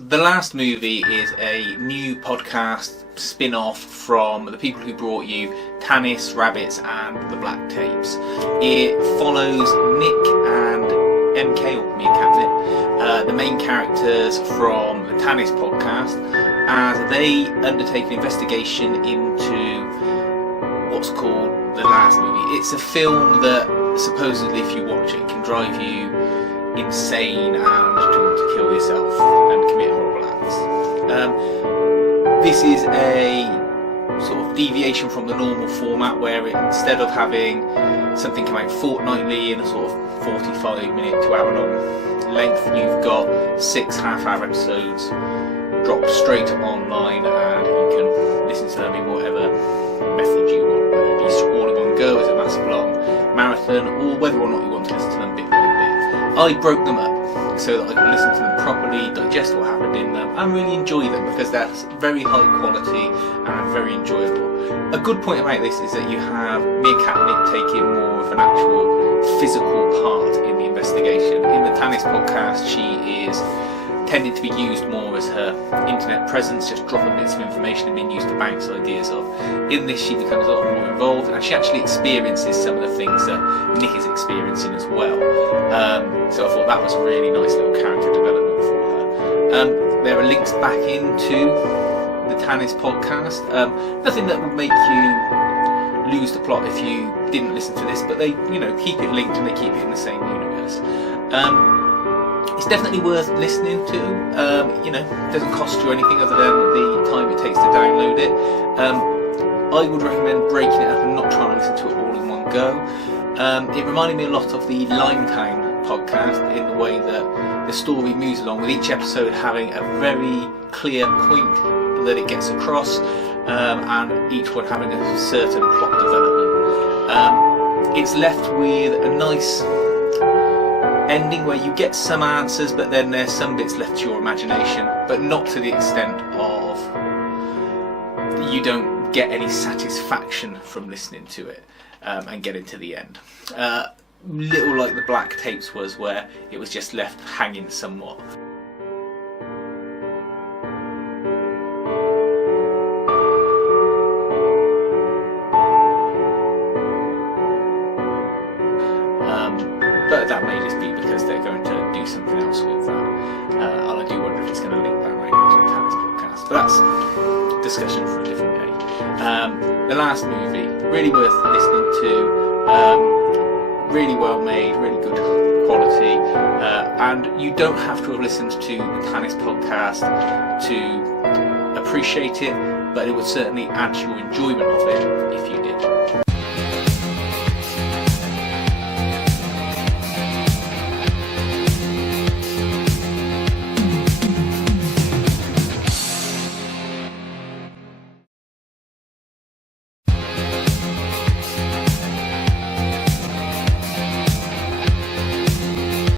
The Last Movie is a new podcast spin-off from the people who brought you Tanis, Rabbits and The Black Tapes. It follows Nick and MK, or Me and Catnip, the main characters from the Tanis podcast, as they undertake an investigation into what's called The Last Movie. It's a film that supposedly, if you watch it, can drive you insane and to want to kill yourself and commit horrible acts. This is a sort of deviation from the normal format, where instead of having something come out fortnightly in a sort of 45-minute to hour-long length, you've got 6 half-hour episodes dropped straight online, and you can listen to them in whatever method you want, whether it be all in one go as a massive long marathon, or whether or not you want to listen to them bit by bit. I broke them up so that I could listen to them properly, digest what happened in them, and really enjoy them, because they're very high quality and very enjoyable. A good point about this is that you have me and Catnip taking more of an actual physical part in the investigation. In the Tanis podcast, she is tended to be used more as her internet presence, just dropping bits of information and being used to bounce ideas off. In this, she becomes a lot more involved, and she actually experiences some of the things that Nick is experiencing as well. So I thought that was a really nice little character development for her. There are links back into the Tanis podcast. Nothing that would make you lose the plot if you didn't listen to this, but they, keep it linked and they keep it in the same universe. It's definitely worth listening to. It doesn't cost you anything other than the time it takes to download it. I would recommend breaking it up and not trying to listen to it all in one go. It reminded me a lot of the Limetown podcast in the way that the story moves along, with each episode having a very clear point that it gets across, and each one having a certain plot development. It's left with a nice ending where you get some answers, but then there's some bits left to your imagination, but not to the extent of you don't get any satisfaction from listening to it and getting to the end. Little like The Black Tapes was, where it was just left hanging somewhat. But that may just be because they're going to do something else with that. And I do wonder if it's going to link that right into the Tanis podcast. But that's discussion for a different day. The Last Movie, really worth listening to. Really well made, really good quality. And you don't have to have listened to the Tanis podcast to appreciate it, but it would certainly add to your enjoyment of it if you